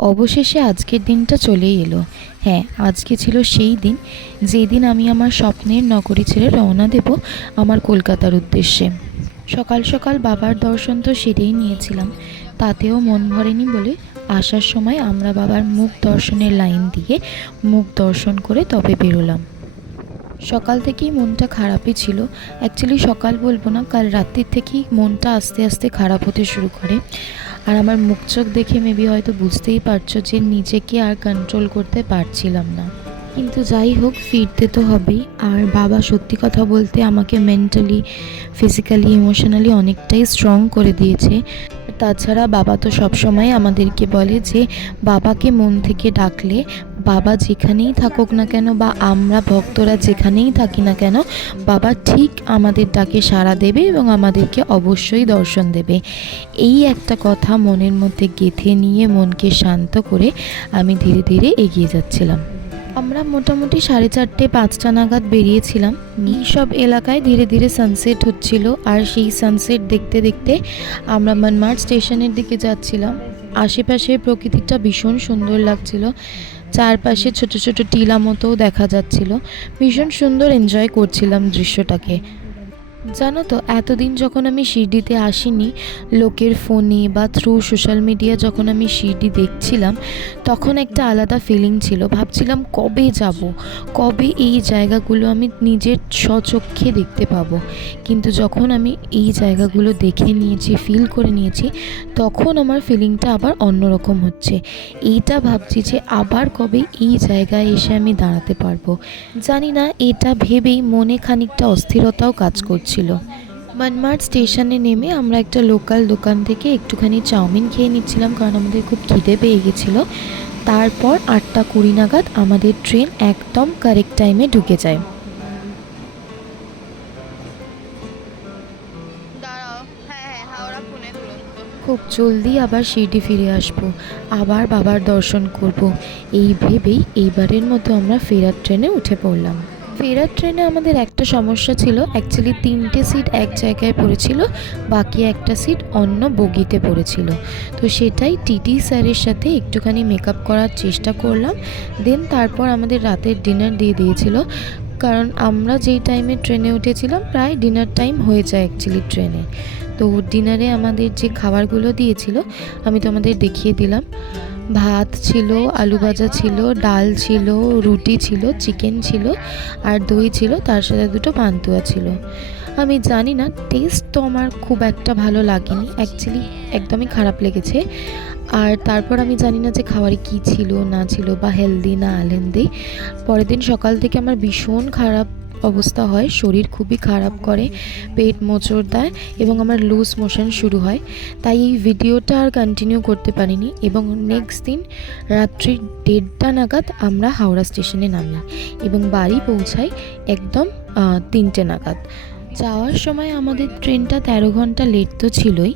অবশেষে আজকের দিনটা চলেই এলো। হ্যাঁ আজকে ছিল সেই দিন। যেদিন আমি আমার স্বপ্নের নগরী ছেড়ে রওনা দেব আমার কলকাতার উদ্দেশ্যে। সকাল সকাল বাবার দর্শন তো সেরেই নিয়েছিলাম। তাতেও মন ভরেনি বলে আসার সময় আমরা বাবার মুখ দর্শনের লাইন দিয়ে মুখ দর্শন করে তবে বেরোলাম। সকাল থেকেই মনটা খারাপই ছিল। অ্যাকচুয়ালি সকাল বলব না, কাল রাত্রির থেকেই মনটা আস্তে আস্তে খারাপ হতে শুরু করে। আর আমার মুখ চোখ দেখে মেবি হয়তো বুঝতেই পারছ যে নিজেকে আর কন্ট্রোল করতে পারছিলাম না। কিন্তু যাই হোক, ফিরতে তো হবেই। আর বাবা সত্যি কথা বলতে আমাকে মেন্টালি ফিজিক্যালি ইমোশনালি অনেকটাই স্ট্রং করে দিয়েছে। তাছাড়া বাবা তো সবসময় আমাদেরকে বলে যে, বাবাকে মন থেকে ডাকলে বাবা যেখানেই থাকুক না কেন বা আমরা ভক্তরা যেখানেই থাকি না কেন, বাবা ঠিক আমাদের ডাকে সাড়া দেবে এবং আমাদেরকে অবশ্যই দর্শন দেবে। এই একটা কথা মনের মধ্যে গেঁথে নিয়ে মনকে শান্ত করে আমি ধীরে ধীরে এগিয়ে যাচ্ছিলাম। আমরা মোটামুটি সাড়ে চারটে, পাঁচটা নাগাদ বেরিয়েছিলাম। এই সব এলাকায় ধীরে ধীরে সানসেট হচ্ছিল আর সেই সানসেট দেখতে দেখতে আমরা মানমার স্টেশনের দিকে যাচ্ছিলাম। আশেপাশে প্রকৃতিটা ভীষণ সুন্দর লাগছিল। চারপাশে ছোট ছোট টিলা মতোও দেখা যাচ্ছিল। ভীষণ সুন্দর এনজয় করছিলাম দৃশ্যটাকে। জানো তো, এতদিন যখন আমি শিরডিতে আসিনি, লোকের ফোনে বা থ্রু সোশ্যাল মিডিয়া যখন আমি শিরডি দেখছিলাম, তখন একটা আলাদা ফিলিং ছিল। ভাবছিলাম কবে যাব? কবে এই জায়গাগুলো আমি নিজের স্বচক্ষে দেখতে পাবো? কিন্তু যখন আমি এই জায়গাগুলো দেখে নিয়েছি ফিল করে নিয়েছি, তখন আমার ফিলিংটা আবার অন্যরকম হচ্ছে। এইটা ভাবছি যে আবার কবে এই জায়গায় এসে আমি দাঁড়াতে পারব। জানি না, এটা ভেবেই মনে খানিকটা অস্থিরতাও কাজ করছিল মনমার্ট স্টেশনে নেমে আমরা একটা লোকাল দোকান থেকে একটুখানি চাউমিন খেয়ে নিচ্ছিলাম কারণ আমাদের খুব খিদে পেয়ে গেছিল। তারপর আটটা কুড়ি নাগাদ আমাদের ট্রেন একদম কারেক্ট টাইমে ঢুকে যায়। হ্যাঁ হ্যাঁ খুব জলদি আবার শিরডি ফিরে আসব আবার বাবার দর্শন করব। এই ভেবেই এইবারের মতো আমরা ফেরার ট্রেনে উঠে পড়লাম। ফেরার ট্রেনে আমাদের একটা সমস্যা ছিল। অ্যাকচুয়ালি তিনটে সিট এক জায়গায় পড়েছিল, বাকি একটা সিট অন্য বগিতে পড়েছিল। তো সেটাই টিটি স্যারের সাথে একটুখানি মেকআপ করার চেষ্টা করলাম। দেন তারপর আমাদের রাতের ডিনার দিয়ে দিয়েছিল। কারণ আমরা যেই টাইমে ট্রেনে উঠেছিলাম, প্রায় ডিনার টাইম হয়ে যায় অ্যাকচুয়ালি ট্রেনে। তো ডিনারে আমাদের যে খাবারগুলো দিয়েছিল, আমি তোমাদের দেখিয়ে দিলাম। ভাত ছিল, আলু ভাজা ছিল, ডাল ছিল, রুটি ছিল চিকেন ছিল, আর দই ছিল, তার সাথে দুটো পান্তুয়া ছিল। আমি জানি না টেস্ট তো আমার খুব একটা ভালো লাগেনি অ্যাকচুয়ালি একদমই খারাপ লেগেছে। আর তারপর আমি জানি না যে খাবারে কী ছিল, না ছিল, বা হেলদি না আনহেলদি। পরের দিন সকাল থেকে আমার ভীষণ খারাপ অবস্থা হয়, শরীর খুবই খারাপ করে, পেট মোচড় দেয় এবং আমার লুজ মোশন শুরু হয়। তাই এই ভিডিওটা আর কন্টিনিউ করতে পারিনি এবং নেক্সট দিন রাত্রি দেড়টা নাগাদ আমরা হাওড়া স্টেশনে নামি এবং বাড়ি পৌঁছাই একদম তিনটে নাগাদ। যাওয়ার সময় আমাদের ট্রেনটা তেরো ঘণ্টা লেট তো ছিলই,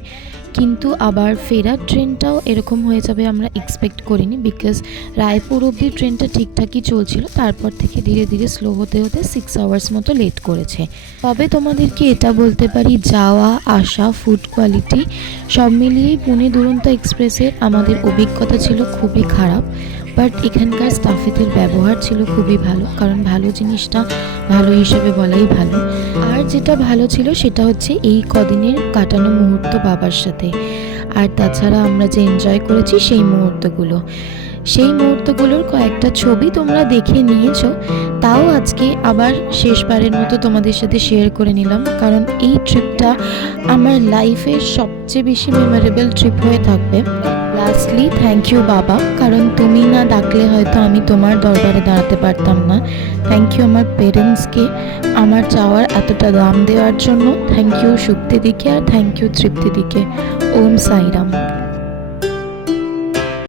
কিন্তু আবার ফেরার ট্রেনটাও এরকম হয়ে যাবে আমরা এক্সপেক্ট করিনি বিকজ রায়পুর অবধি ট্রেনটা ঠিকঠাকই চলছিল, তারপর থেকে ধীরে ধীরে স্লো হতে হতে সিক্স আওয়ার্স মতো লেট করেছে। তবে তোমাদেরকে এটা বলতে পারি, যাওয়া, আসা ফুড কোয়ালিটি সব মিলিয়েই পুনে দুরন্ত এক্সপ্রেসের আমাদের অভিজ্ঞতা ছিল খুবই খারাপ। বাট এখানকার স্টাফেদের ব্যবহার ছিল খুবই ভালো, কারণ ভালো জিনিসটা ভালো হিসেবে বলাই ভালো। আর যেটা ভালো ছিল সেটা হচ্ছে এই কদিনের কাটানো মুহূর্ত বাবার সাথে। আর তাছাড়া আমরা যে এনজয় করেছি সেই মুহূর্তগুলো। সেই মুহূর্তগুলোর কয়েকটা ছবি তোমরা দেখে নিয়েছো, তাও আজকে আবার শেষবারের মতো তোমাদের সাথে শেয়ার করে নিলাম। কারণ এই ট্রিপটা আমার লাইফের সবচেয়ে বেশি মেমোরেবল ট্রিপ হয়ে থাকবে। লাস্টলি থ্যাংক ইউ বাবা কারণ তুমি না ডাকলে হয়তো আমি তোমার দরবারে দাঁড়াতে পারতাম না থ্যাংক ইউ আমার পেরেন্টসকে আমার চাওয়ার এতটা দাম দেওয়ার জন্য থ্যাংক ইউ সুপ্তিদিকে আর থ্যাংক ইউ তৃপ্তিদিকে ওম সাইরাম